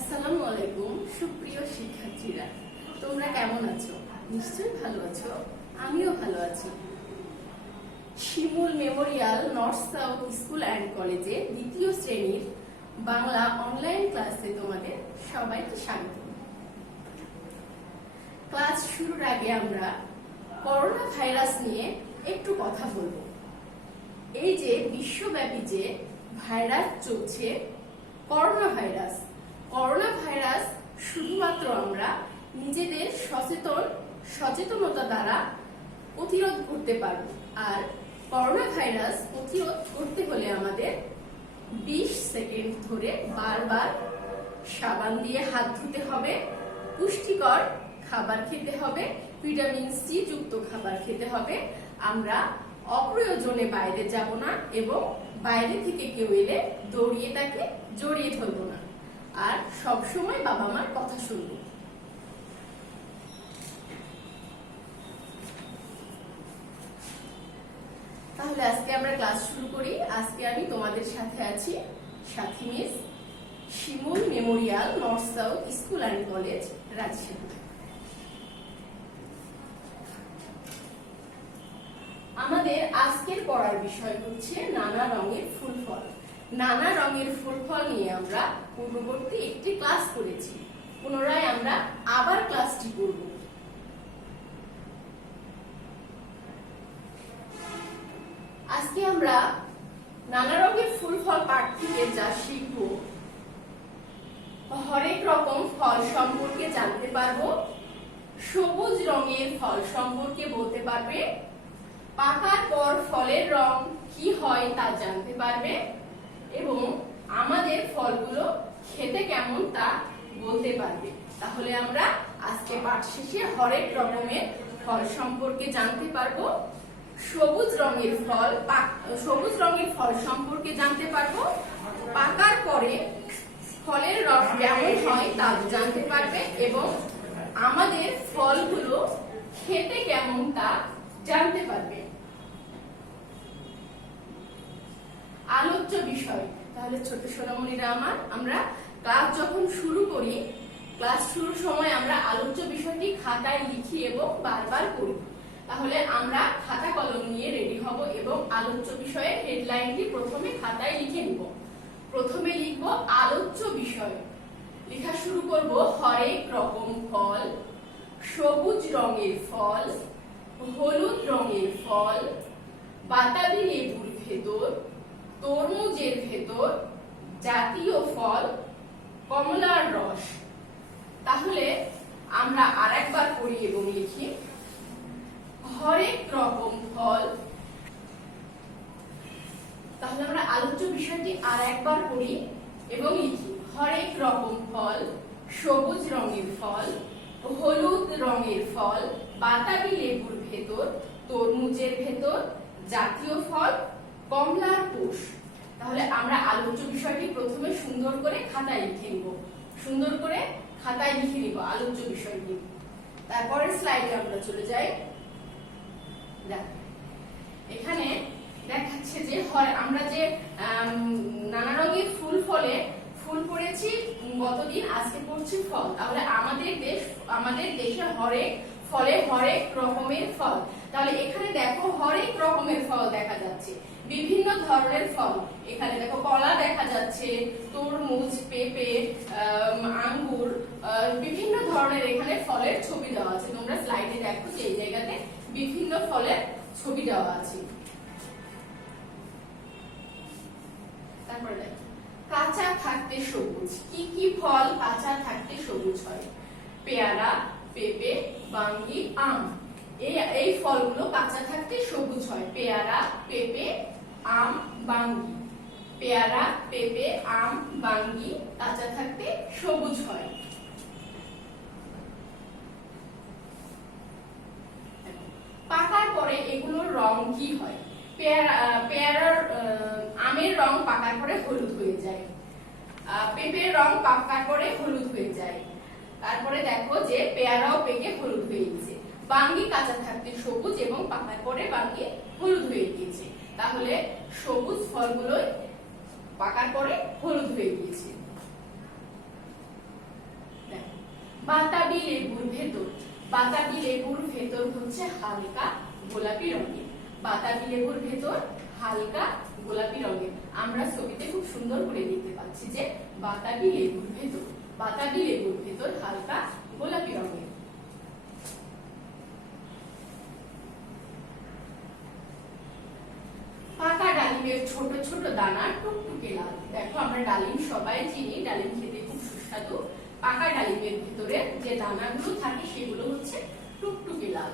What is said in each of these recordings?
আসসালামু আলাইকুম সুপ্রিয় শিক্ষার্থীরা, তোমরা কেমন আছো? নিশ্চয়ই ভালো আছো। আমিও ভালো আছি। Shimul memorial north south school and কলেজে দ্বিতীয় শ্রেণীর বাংলা অনলাইন ক্লাসে তোমাদের সবাইকে স্বাগত। ক্লাস শুরুর আগে আমরা করোনা ভাইরাস নিয়ে একটু কথা বলবো। এই যে বিশ্বব্যাপী যে ভাইরাস চলছে করোনা ভাইরাস শুধুমাত্র আমরা নিজেদের সচেতনতা দ্বারা প্রতিরোধ করতে পারব। আর করোনা ভাইরাস প্রতিরোধ করতে হলে আমাদের 20 সেকেন্ড ধরে বারবার সাবান দিয়ে হাত ধুতে হবে, পুষ্টিকর খাবার খেতে হবে, ভিটামিন সি যুক্ত খাবার খেতে হবে। আমরা অপ্রয়োজনে বাইরে যাব না এবং বাইরে থেকে কেউ এলে দৌড়িয়ে তাকে জড়িয়ে ধরবো না। আর সবসময় বাবা মার কথা শুনবো। তাহলে আজকে আমরা ক্লাস শুরু করি। আজকে আমি তোমাদের সাথে আছি সাথী miss, Shimul memorial north south school and college, Rajshahi. আমাদের আজকের পড়ার বিষয় হচ্ছে নানা রঙের ফুল ফল। নানা রঙের ফুল ফল নিয়ে আমরা পূর্ববর্তী একটি ক্লাস করেছি। পুনরায় আমরা আবার ক্লাসটি করব। আজকে আমরা নানা রঙের ফুল ফল পাঠ থেকে যা শিখব, হরেক রকম ফল সম্পর্কে জানতে পারবো, সবুজ রঙের ফল সম্পর্কে বলতে পারবে, পাকার পর ফলের রং কি হয় তা জানতে পারবে এবং আমাদের ফলগুলো খেতে কেমন তা বলতে পারবে। তাহলে আমরা আজকে পাঠ শেষে হরেক রকমের ফল সম্পর্কে জানতে পারবো, সবুজ রঙের ফল সম্পর্কে জানতে পারবো, পাকার পরে ফলের রং কেমন হয় তা জানতে পারবে এবং আমাদের ফলগুলো খেতে কেমন তা জানতে পারবে। আলোচ্য বিষয়। তাহলে ছোট সোনামণিরা আমার, আমরা ক্লাস যখন শুরু করি, ক্লাস শুরুর সময় আমরা আলোচ্য বিষয়টি খাতায় লিখি এবং বারবার পড়ি। তাহলে আমরা খাতা কলম নিয়ে রেডি হব এবং আলোচ্য বিষয়ের হেডলাইনটি প্রথমে খাতায় লিখে নিব। প্রথমে লিখব আলোচ্য বিষয়। লেখা শুরু করব হরেক রকম ফল, সবুজ রঙের ফল, হলুদ রঙের ফল, বাতাবি লেবুর ভেতর, তরমুজের ভেতর, জাতীয় ফল, কমলার রস। তাহলে আমরা আরেকবার পড়ি এবং লিখি হরেক রকম ফল। তাহলে আমরা আলোচ্য বিষয়টি আরেকবার পড়ি এবং লিখি হরেক রকম ফল, সবুজ রঙের ফল, হলুদ রঙের ফল, বাতাবি লেবুর ভেতর, তরমুজের ভেতর, জাতীয় ফল, কমলার কোষ। তাহলে আমরা আলোচ্য বিষয়টি প্রথমে সুন্দর করে খাতায় লিখে নিব। সুন্দর করে খাতায় লিখে নিব আলোচ্য বিষয়টি। তারপরের স্লাইডে আমরা চলে যাই। এখানে দেখাচ্ছে যে আমরা যে নানা রঙের ফুল পড়েছি গতদিন, আজকে পড়ছি ফল। তাহলে আমাদের দেশে হরেক রকমের ফল। তাহলে এখানে দেখো হরেক রকমের ফল দেখা যাচ্ছে, বিভিন্ন ধরনের ফল। এখানে দেখো কলা দেখা যাচ্ছে, তরমুজ, পেঁপে, আঙ্গুর, বিভিন্ন ধরনের এখানে ফলের ছবি দেওয়া আছে। তোমরা স্লাইডে দেখো যে এই জায়গাতে বিভিন্ন ফলের ছবি দেওয়া আছে। তারপরে দেখো কাঁচা থাকতে সবুজ। কি কি ফল কাঁচা থাকতে সবুজ হয়? পেয়ারা, পেঁপে, বাঙ্গি, আম। এই ফলগুলো কাঁচা থাকতে সবুজ হয়। পেয়ারা, পেঁপে, আম, বাঙ্গি। পেয়ারা, পেঁপে, আম, বাঙ্গি কাঁচা থাকতে সবুজ হয়। পাকার পরে এগুলোর রং কি হয়? আমের রং পাকার পরে হলুদ হয়ে যায়, পেঁপের রং পাকার পরে হলুদ হয়ে যায়। তারপরে দেখো যে পেয়ারাও পেকে হলুদ হয়ে গেছে। বাঙ্গি কাঁচা থাকতে সবুজ এবং পাকার পরে বাঙ্গি হলুদ হয়ে গিয়েছে। তাহলে সবুজ ফলগুলো পাকার পরে হলুদ হয়ে গিয়েছে। বাতাবি লেবুর ভেতর। বাতাবি লেবুর ভেতর হচ্ছে হালকা গোলাপি রঙের। বাতাবি লেবুর ভেতর হালকা গোলাপি রঙের। আমরা ছবিতে খুব সুন্দর করে দেখতে পাচ্ছি যে বাতাবি লেবুর ভেতর, বাতাবি লেবুর ভেতর হালকা গোলাপি রঙের। পাকা ডালিমের ছোট ছোট দানা টুকটুকে লাল। দেখো আমরা ডালিম সবাই চিনি, ডালিম খেতে খুব সুস্বাদু। পাকা ডালিমের ভিতরে যে দানাগুলো থাকে সেগুলো হচ্ছে টুকটুকে লাল।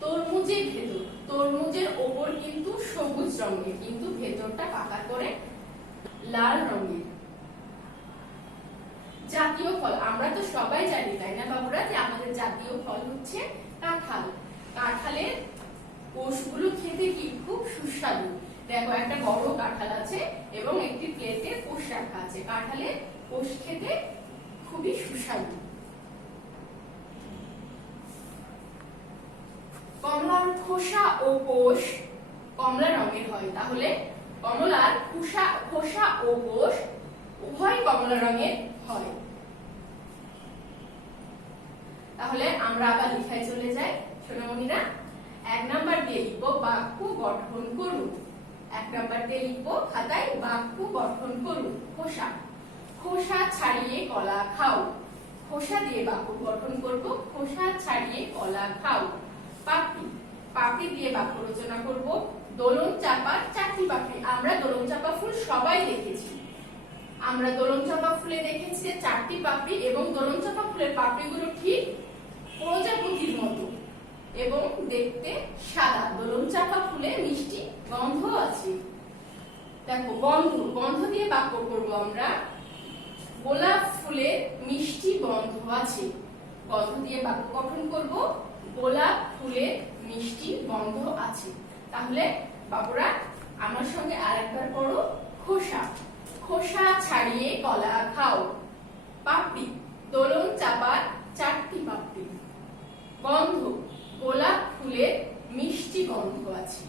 তরমুজের ভেতর, তরমুজের ওপর কিন্তু সবুজ রঙের, কিন্তু ভেতরটা পাকা করে লাল রঙের। জাতীয় ফল, আমরা তো সবাই জানি তাই না বাবুরা যে আমাদের জাতীয় ফল হচ্ছে কাঁঠাল। কাঁঠালের কোষগুলো খেতে কি খুব সুস্বাদু। দেখো একটা বড় কাঁঠাল আছে এবং একটি প্লেটে কোষ রাখা আছে। কাঁঠালের কোষ খেতে খুবই সুস্বাদু। কমলার খোসা ও কোষ কমলা রঙের হয়, তাহলে কমলার খোসা ও কোষ উভয় কমলা রঙের হয়। তাহলে আমরা আবার লেখায় চলে যাই সোনামণিরা। 1 নাম্বার দিয়ে লিখবো বাক্য গঠন করুন। 1 নাম্বার দিয়ে লিখবো খাতায় বাক্য গঠন করুন। খোসা, খোসা ছাড়িয়ে কলা খাও। খোসা দিয়ে বাক্য গঠন করব, খোসা ছাড়িয়ে কলা খাও। পাপড়ি, পাপড়ি দিয়ে বাক্য রচনা করব। দোলন চাপার 4টি পাপড়ি। আমরা দোলন চাপা ফুল সবাই দেখেছি। আমরা দোলন চাপা ফুলে দেখেছি যে 4টি পাপড়ি এবং দোলন চাপা ফুলের পাপড়িগুলো ঠিক প্রজাপতির মতো এবং দেখতে সাদা। দোলন চাপা ফুলে মিষ্টি গন্ধ আছে। দেখো গন্ধ, গন্ধ দিয়ে বাক্য করব আমরা। গোলাপ ফুলে মিষ্টি গন্ধ আছে। গন্ধ দিয়ে বাক্য গঠন করব। গোলাপ ফুলে মিষ্টি গন্ধ আছে। তাহলে বাবুরা আমার সঙ্গে আরেকবার পড়ো। খোসা, খোসা ছাড়িয়ে কলা খাও। পাপড়ি, দোলন চাপার 4টি পাপড়ি। গন্ধ, গোলাপ ফুলের মিষ্টি গন্ধ আছে।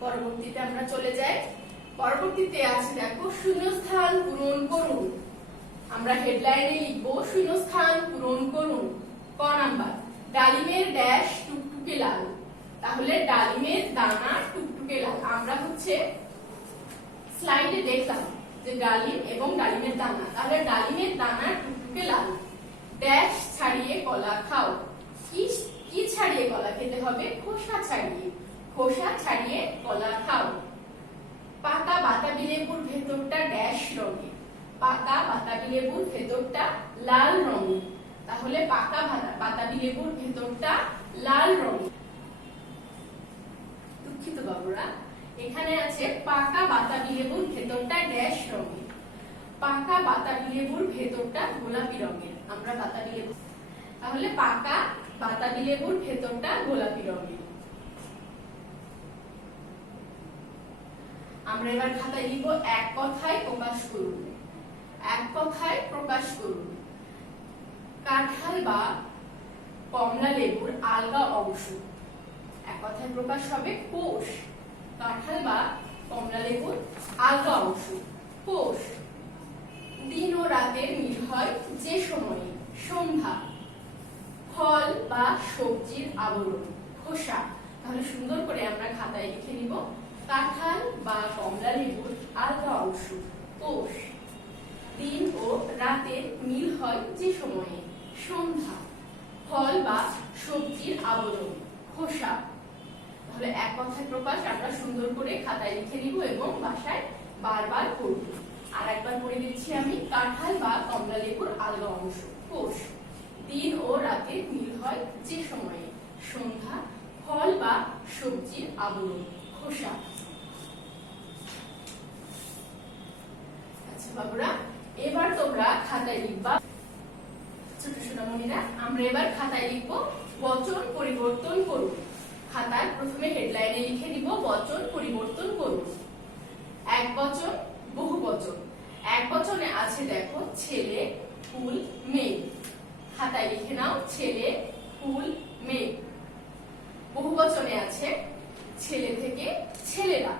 পরবর্তীতে আমরা চলে যাই। পরবর্তীতে আছে দেখো শূন্যস্থান পূরণ করুন। আমরা হেডলাইনে লিখবো শূন্যস্থান পূরণ করুন। ক নাম্বার, ডালিমের ড্যাশ টুকটুকে লাল। তাহলে ডালিমের দানা টুকটুকে লাল। আমরা হচ্ছে স্লাইডে দেখলাম যে ডালিম এবং ডালিমের দানা। তাহলে ডালিমের দানা টুকটুকে লাল। ড্যাশ ছাড়িয়ে কলা খাও। কি ছাড়িয়ে কলা খেতে হবে? খোসা ছাড়িয়ে। খোসা ছাড়িয়ে কলা খাও। পাকা বাতাবি লেবুর ভেতরটা ড্যাশ রঙের। পাকা বাতাবি লেবুর ভেতরটা লাল রঙের। তাহলে পাকা বাতাবি লেবুর ভেতরটা লাল রঙের। দুঃখিত বাবুরা, এখানে আছে পাকা বাতাবি লেবুর ভেতরটা ড্যাশ রঙের। পাকা বাতাবি লেবুর ভেতরটা গোলাপি রঙের। আমরা বাতাবি লেবু, তাহলে পাকা বাতাবি লেবুর ভেতরটা গোলাপি রঙের। আমরা এবার খাতায় লিখব এক কথায় প্রকাশ করুন। এক কথায় প্রকাশ করুন। কাঁঠাল বা কমলা লেবুর আলগা অংশ। এক কথায় প্রকাশ হবে কোষ। কাঁঠাল বা কমলা লেবুর আলগা অংশ কোষ। দিন ও রাতের মিল হয় যে সময়ে। সন্ধ্যা। ফল বা সবজির আবরণ। খোসা। তাহলে সুন্দর করে আমরা খাতায় লিখে নিব কাঁঠাল বা কমলা লেবুর আলগা অংশ কোষ। দিন ও রাতের মিল হয় যে সময়ে। সন্ধ্যা। ফল বা সবজির আবরণ খোসা। তাহলে এক কথায় প্রকাশ আমরা সুন্দর করে খাতায় লিখে নিব এবং বাসায় বারবার করব। আর একবার পড়ে দিচ্ছি আমি। কাঁঠাল বা কমলা লেবুর আলগা অংশ কোষ। দিন ও রাতের মিল হয় যে সময়ে। সন্ধ্যা। ফল বা সবজির আবরণ খোসা। আচ্ছা বাবুরা, এবার তোমরা খাতায় লিখবা। ছোট সোনামণিরা, আমরা এবার খাতায় লিখব বচন পরিবর্তন করুন। খাতায় প্রথমে হেডলাইনে লিখে দিব বচন পরিবর্তন করুন। এক বচন, বহু বচন। এক বচনে আছে দেখো ছেলে, ফুল, মেয়ে। খাতায় লিখে নাও ছেলে, ফুল, মেয়ে। বহু বচনে আছে ছেলে থেকে ছেলেরা।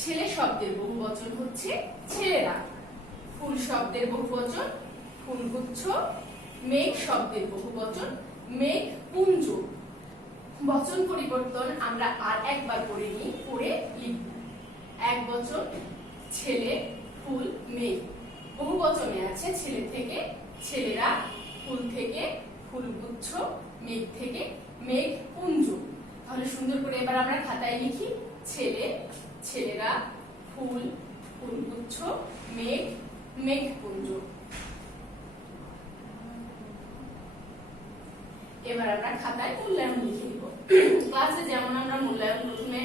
ছেলে শব্দের বহু বচন হচ্ছে ছেলেরা। ফুল শব্দের বহুবচন ফুলগুচ্ছ, মেঘ শব্দের বহুবচন মেঘ পুঞ্জ। বচন পরিবর্তন আমরা আর একবার করে নিই, পড়ে লিখব। এক বচন ছেলে, ফুল, মেঘ। বহুবচনে আছে ছেলে থেকে ছেলেরা, ফুল থেকে ফুলগুচ্ছ, মেঘ থেকে মেঘ পুঞ্জ। তাহলে সুন্দর করে এবার আমরা খাতায় লিখি, ছেলে, ছেলেরা, ফুল, ফুলগুচ্ছ, মেঘ, মেঘপুঞ্জ। এবার আমরা খাতায় মূল্যায়ন লিখে দিব। ক্লাসে যেমন আমরা মূল্যায়ন প্রথমে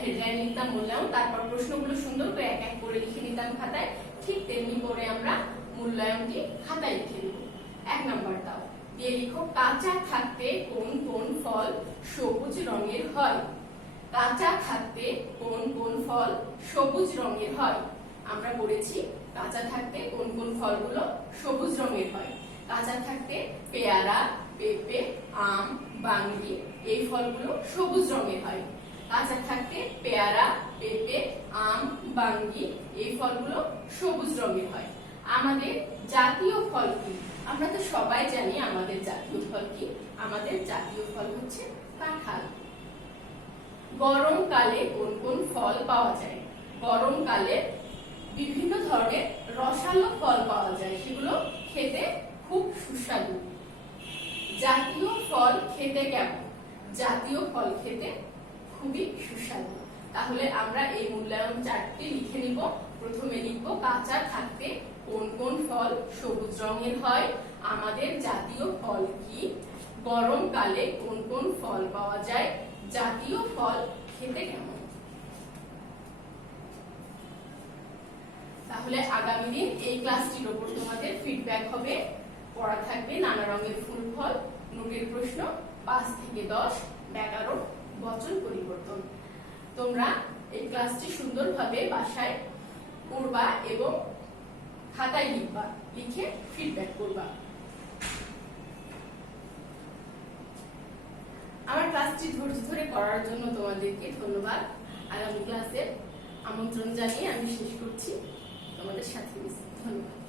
হেডলাইন লিখতাম মূল্যায়ন, তারপর প্রশ্নগুলো সুন্দর করে এক এক করে লিখে নিতাম খাতায়, ঠিক তেমনি করে আমরা মূল্যায়নটি খাতায় লিখে দেব। 1 নম্বর দাও, দিয়ে লিখো কাঁচা থাকতে কোন কোন ফল সবুজ রঙের হয়। কাঁচা থাকতে কোন কোন ফল সবুজ রঙের হয়। আমরা বলেছি কাঁচা থাকতে কোন কোন ফলগুলো সবুজ রঙের হয়। কাঁচা থাকতে পেয়ারা, পেঁপে, আম, বাঙ্গি এই ফলগুলো সবুজ রঙের হয়। কাঁচা থাকতে পেয়ারা, পেঁপে, আম, বাঙ্গি এই ফলগুলো সবুজ রঙের হয়। আমাদের জাতীয় ফল কি? আমরা তো সবাই জানি আমাদের জাতীয় ফল কি। আমাদের জাতীয় ফল হচ্ছে কাঁঠাল। গরমকালে কোন কোন ফল পাওয়া যায়? গরমকালে বিভিন্ন ধরনের রসালো ফল পাওয়া যায়, সেগুলো খেতে খুব সুস্বাদু। জাতীয় ফল খেতে কেমন? জাতীয় ফল খেতে খুবই সুস্বাদু। তাহলে আমরা এই মূল্যায়ন চার্টটি লিখে নিব। প্রথমে লিখব কাঁচা থাকতে কোন কোন ফল সবুজ রঙের হয়। আমাদের জাতীয় ফল কি? গরমকালে কোন কোন ফল পাওয়া যায়? জাতীয় ফল খেতে কেমন? তাহলে আগামী দিন এই ক্লাসটির উপর তোমাদের ফিডব্যাক হবে, পড়া থাকবে নানা রঙের ফুল ফল, নোটের প্রশ্ন 5 থেকে 10, ব্যাকরণ, বচন পরিবর্তন। তোমরা এই ক্লাসটি সুন্দরভাবে বাসায় পড়বা এবং খাতায় লিখবা, লিখে ফিডব্যাক করবা। আমার ক্লাসটি ধৈর্য ধরে করার জন্য তোমাদেরকে ধন্যবাদ। আগামী ক্লাসের আমন্ত্রণ জানিয়ে আমি শেষ করছি। তোমাদের সাথে ধন্যবাদ।